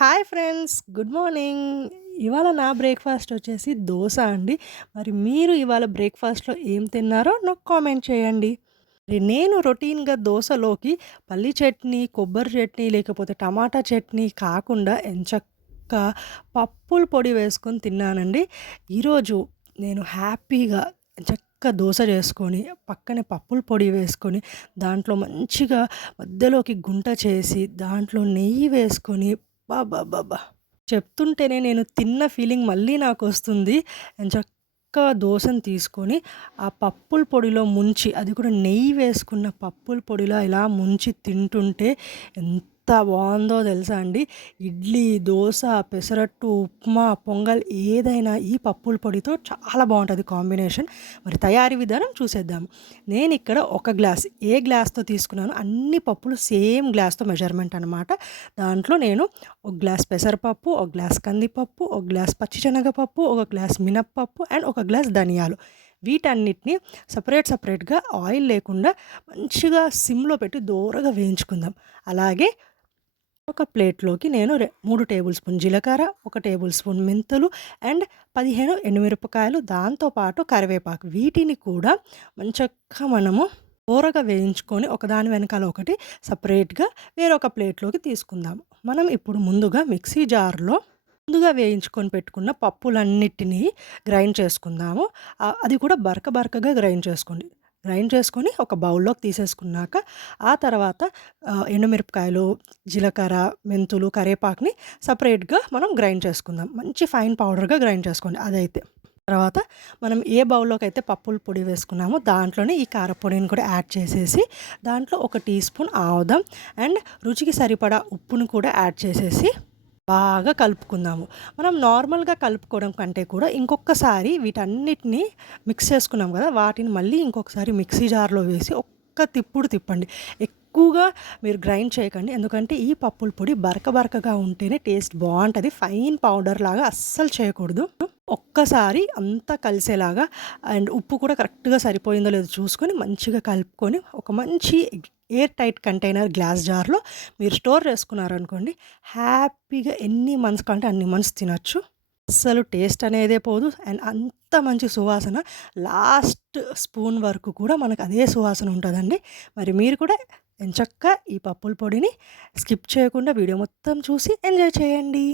Hi friends, good morning. ఇవాళ నా breakfast వచ్చేసి దోస అండి. మరి మీరు ఇవాళ బ్రేక్‌ఫాస్ట్‌లో ఏం తిన్నారో నాకు కామెంట్ చేయండి. మరి నేను రొటీన్‌గా దోసలోకి పల్లి చట్నీ, కొబ్బరి చట్నీ లేకపోతే టమాటా చట్నీ కాకుండా ఎంచక్కా పప్పుల పొడి వేసుకొని తిన్నానండి. ఈరోజు నేను హ్యాపీగా ఎంచక్కా దోస చేసుకొని, పక్కనే పప్పుల పొడి వేసుకొని, దాంట్లో మంచిగా మధ్యలోకి గుంట చేసి, దాంట్లో నెయ్యి వేసుకొని అబ్బబ్బబ్బబ్బా! చెప్తుంటేనే నేను తిన్న ఫీలింగ్ మళ్ళీ నాకొస్తుంది. ఎంచక్కా దోసని తీసుకొని, ఆ పప్పుల పొడిలో ముంచి, అది కూడా నెయ్యి వేసుకున్న పప్పుల పొడిలో ఇలా ముంచి తింటుంటే ఎంత బావుందో తెలుసా అండి. ఇడ్లీ, దోస, పెసరట్టు, ఉప్మా, పొంగల్ ఏదైనా ఈ పప్పుల పొడితో చాలా బావుంటది కాంబినేషన్. మరి తయారీ విధానం చూసేద్దాం. నేనిక్కడ ఒక గ్లాస్, ఏ గ్లాస్‌తో తీసుకున్నానో అన్ని పప్పులు సేమ్ గ్లాస్‌తో మెజర్‌మెంట్ అనమాట. దాంట్లో నేను ఒక గ్లాస్ పెసరపప్పు, ఒక గ్లాస్ కందిపప్పు, ఒక గ్లాస్ పచ్చిశనగపప్పు, ఒక గ్లాస్ మినప్పప్పు అండ్ ఒక గ్లాస్ ధనియాలు. వీటన్నిటిని సెపరేట్‌గా ఆయిల్ లేకుండా మంచిగా సిమ్‌లో పెట్టి దోరగా వేయించుకుందాం. అలాగే ఒక ప్లేట్‌లోకి నేను 3 టేబుల్ స్పూన్ జీలకర్ర, 1 టేబుల్ స్పూన్ మెంతులు అండ్ 15 ఎండుమిరపకాయలు, దాంతో పాటు కరివేపాకు వీటిని కూడా మంచక్కా మనము దోరగా వేయించుకొని ఒకదాని వెనకాల ఒకటి సెపరేట్‌గా వేరొక ప్లేట్‌లోకి తీసుకుందాం. మనం ఇప్పుడు ముందుగా మిక్సీ జార్‌లో ముందుగా వేయించుకొని పెట్టుకున్న పప్పులన్నిటిని గ్రైండ్ చేసుకుందాము. అది కూడా బరకగా గ్రైండ్ చేసుకోండి. గ్రైండ్ చేసుకొని ఒక బౌల్‌లోకి తీసేసుకున్నాక, ఆ తర్వాత ఎండుమిరపకాయలు, జీలకర్ర, మెంతులు, కరివేపాకుని సెపరేట్‌గా మనం గ్రైండ్ చేసుకుందాం. మంచి ఫైన్ పౌడర్‌గా గ్రైండ్ చేసుకోండి అదైతే. తర్వాత మనం ఏ బౌల్‌లోకైతే పప్పుల పొడి వేసుకున్నామో దాంట్లోనే ఈ కారపొడిని కూడా యాడ్ చేసేసి, దాంట్లో ఒక టీ స్పూన్ ఆముదం అండ్ రుచికి సరిపడా ఉప్పును కూడా యాడ్ చేసేసి బాగా కలుపుకుందాము. మనం నార్మల్‌గా కలుపుకోవడం కంటే కూడా ఇంకొకసారి వీటన్నిటిని మిక్స్ చేసుకున్నాం గదా! వాటిని మళ్ళీ ఇంకొకసారి మిక్సీ జార్‌లో వేసి ఒక్క తిప్పుడు తిప్పండి. ఎక్కువగా మీరు గ్రైండ్ చేయకండి. ఎందుకంటే ఈ పప్పుల పొడి బరకగా ఉంటేనే టేస్ట్ బావుంటది. ఫైన్ పౌడర్‌లాగా అస్సలు చేయకూడదు. ఒక్కసారి అంతా కలిసేలాగా అండ్ ఉప్పు కూడా కరెక్ట్‌గా సరిపోయిందో లేదో చూసుకొని మంచిగా కలుపుకొని ఒక మంచి ఎయిర్ టైట్ కంటైనర్ గ్లాస్ జార్‌లో మీరు స్టోర్ చేసుకున్నారనుకోండి, హ్యాపీగా ఎన్ని మంత్స్ కావాలంటే అన్ని మంత్స్ తినొచ్చు. అస్సలు టేస్ట్ అనేదే పోదు అండ్ అంత మంచి సువాసన లాస్ట్ స్పూన్ వరకు కూడా మనకు అదే సువాసన ఉంటదండి. మరి మీరు కూడా ఎంచక్కా ఈ పప్పుల పొడిని స్కిప్ చేయకుండా వీడియో మొత్తం చూసి ఎంజాయ్ చేయండి.